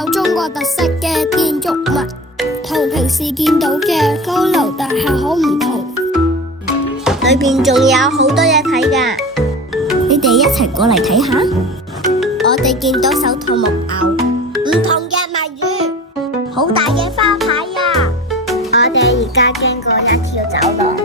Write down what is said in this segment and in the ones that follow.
有中國特色嘅建築物，同平時見到嘅高樓大廈好唔同。裏邊仲有好多嘢睇㗎，你哋一齊過嚟睇下。我哋見到手套木偶，唔同嘅謎語，好大嘅花牌啊！我哋而家經過一條走廊，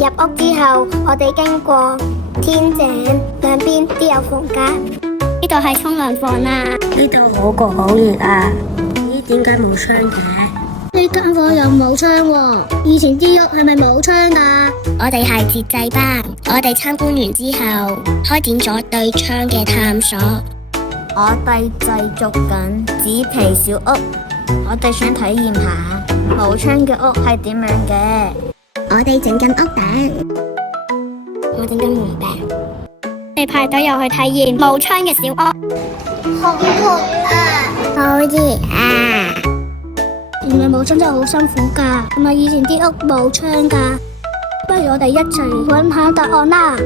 入屋之後，我哋經過天井，兩邊都有房間。呢度係沖涼房啊！呢度好焗好熱啊！咦，點解冇窗嘅？呢間房又冇窗喎，以前啲屋係咪冇窗㗎？我哋係節制班，我哋參觀完之後，開展咗對窗嘅探索。我哋製作緊紙皮小屋，我哋想體驗下冇窗嘅屋係點樣嘅。我哋整緊屋頂，我整緊門柄。你排隊入去體驗冇窗嘅小屋，好熱啊！好熱啊！原來冇窗真係好辛苦㗎，係咪以前啲屋冇窗㗎？不如我哋一齊揾下答案啦！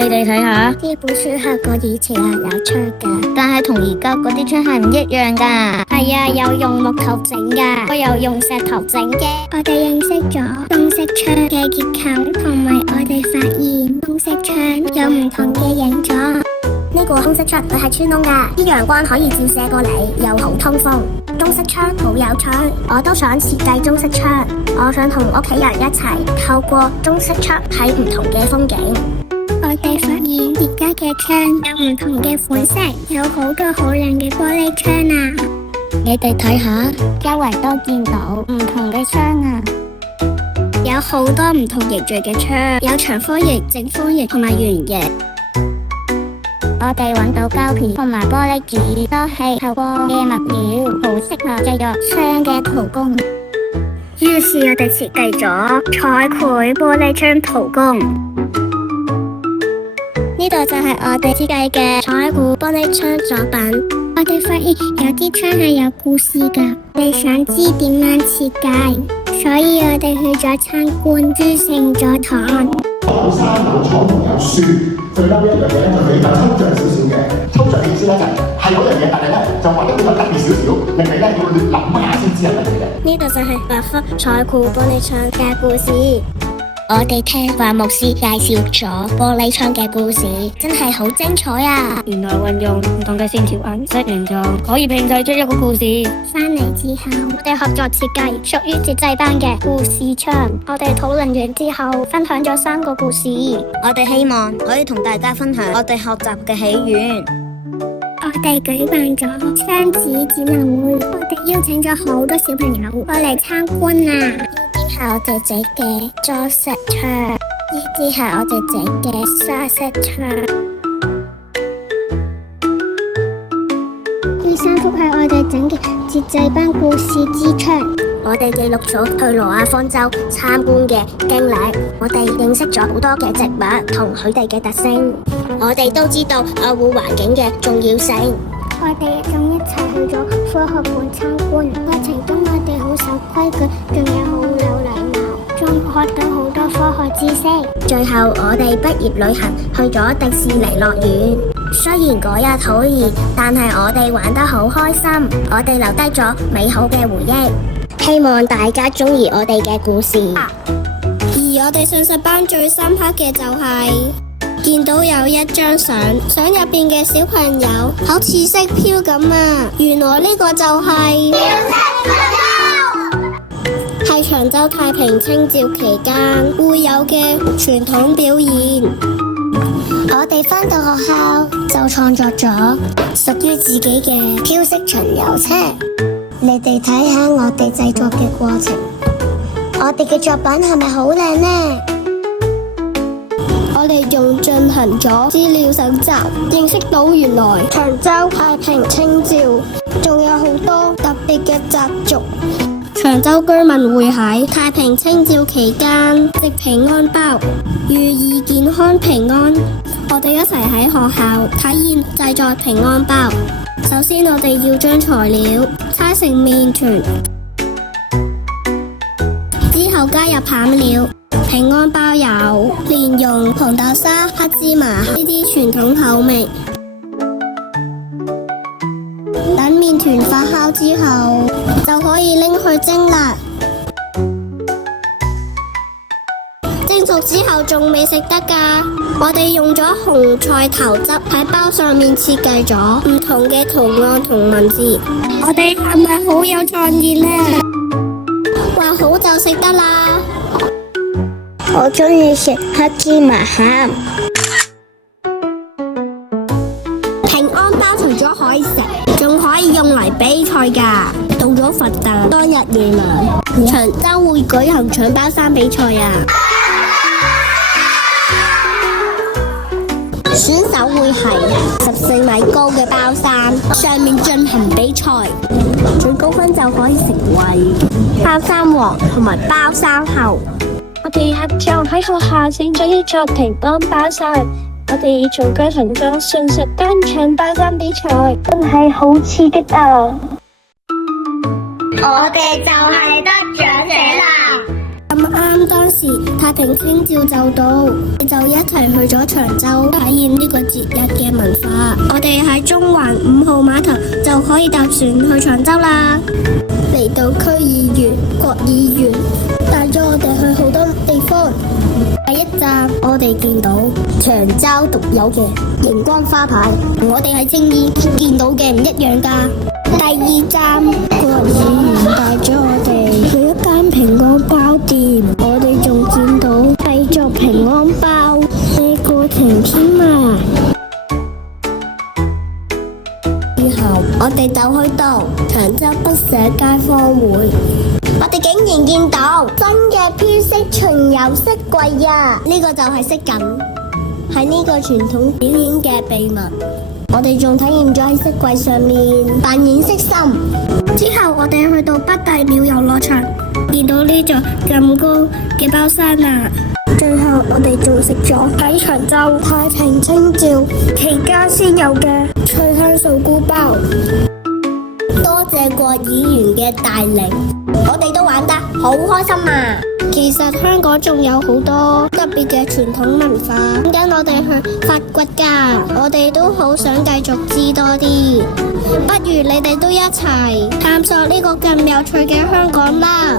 你哋睇下，呢本書係個以前係有窗㗎，但係同而家嗰啲窗係唔一樣㗎。係啊，有用木頭整㗎，我有用石頭整嘅。我哋認識咗中式窗嘅結構，同埋我哋發現中式窗有唔同嘅形狀。呢個中式窗佢係穿窿㗎，啲陽光可以照射過嚟，又好通風。中式窗好有趣，我都想設計中式窗。我想同屋企人一齊透過中式窗睇唔同嘅風景。我哋發現而家嘅窗有唔同嘅款式，有好多好靚嘅玻璃窗啊！你哋睇下，周圍都見到唔同嘅窗啊！有好多唔同形狀嘅窗，有長方形、正方形同埋圓形。我哋揾到膠片同埋玻璃紙，都係透過嘅物料，好適合製作窗嘅塗工。於是我哋設計咗彩繪玻璃窗塗工。呢度就係我哋設計嘅彩繪玻璃窗作品。我哋發現有啲窗係有故事㗎，你想知點樣設計，所以我哋去咗參觀諸聖座堂。有山有草同有樹，最嬲一樣嘢就比較抽象少少嘅。抽象意思咧就係嗰樣嘢，但係咧就畫得比較特別少少，令你咧要諗下先知係乜嘢嘅。呢度就係白色彩繪玻璃窗嘅故事。我哋聽華牧師介紹咗玻璃窗嘅故事，真係好精彩啊！原來運用唔同嘅線條、顏色、形狀，可以拼製出一個故事。翻嚟之後，我哋合作設計屬於節制班嘅故事窗。我哋討論完之後，分享咗3個故事。我哋希望可以同大家分享我哋學習嘅喜悅。我哋舉辦咗窗子展覽會，我哋邀請咗好多小朋友過嚟參觀啊！呢啲係我哋整嘅裝飾窗，呢啲係我哋整嘅沙色窗。呢3幅係我哋整嘅節制班故事之窗。我哋記錄咗去挪亞方舟參觀嘅經歷，我哋認識咗好多嘅植物同佢哋嘅特性，我哋都知道愛護環境嘅重要性。我哋仲一齊去咗科學館參觀，過程中我哋好守規矩，仲有好有禮貌，仲學到好多科學知識。最後我哋畢業旅行去咗迪士尼樂園，雖然嗰日好熱，但係我哋玩得好開心，我哋留低咗美好嘅回憶。希望大家鍾意我哋嘅故事。而我哋信實班最深刻嘅就係見到有一張相入邊嘅小朋友好似識飄咁啊！原來呢個就係長洲太平清醮期間會有嘅傳統表演。我哋返到學校就創作咗屬於自己嘅飄色巡遊車。你哋睇下我哋製作嘅過程，我哋嘅作品係咪好靚呢？我哋仲進行咗資料搜集，認識到原來長洲太平清醮仲有好多特別嘅習俗。長洲居民會喺太平清醮期間食平安包，寓意健康平安。我哋一齊喺學校體驗製作平安包。首先我哋要將材料搓成麵團，之後加入餡料。平安包有蓮蓉、紅豆沙、黑芝麻呢啲傳統口味。等麵團發酵之後，就可以拎去蒸啦。蒸熟之後仲未食得㗎，我哋用咗紅菜頭汁喺包上面設計咗唔同嘅圖案同文字。我哋係咪好有創意呢？話好就食得啦。我鍾意食黑芝麻餡。平安包除咗可以食，仲可以用嚟比賽㗎。到咗佛誕當日夜晚，長洲會舉行搶包山比賽啊！選手會係14米高嘅包山上面進行比賽，最高分就可以成為包山王同埋包山后。我哋合作喺學校整咗一座平安包山，我哋仲舉行咗純實單搶包山比賽，真係好刺激啊！我哋就係得獎者啦！咁啱當時太平清醮就到，就一齊去咗長洲體驗呢個節日嘅文化。我哋喺中環5號碼頭就可以搭船去長洲啦。嚟到區議員、國議員，帶咗我哋去好多地方。第一站我哋見到長洲獨有嘅熒光花牌，同我哋喺青衣見到嘅唔一樣㗎。第二站，國議員帶咗我哋去一間平安包店，我哋仲見到製作平安包嘅過程添啊！之後我哋就去到長洲北社街坊會，我哋竟然見到新嘅飄色巡遊色櫃啊！呢個就係色錦，係呢個傳統表演嘅秘密。我哋仲體驗咗喺色櫃上面扮演色心。之後我哋去到北帝廟遊樂場，見到呢座咁高嘅包山啊！最後我哋仲食咗喺長洲太平清醮期間先有嘅脆香素菇包。多謝國議員嘅帶領，我哋都玩得好開心啊！其實香港仲有好多特別嘅傳統文化，等緊我哋去發掘㗎。我哋都好想繼續知多啲，不如你哋都一齊探索呢個咁有趣嘅香港啦！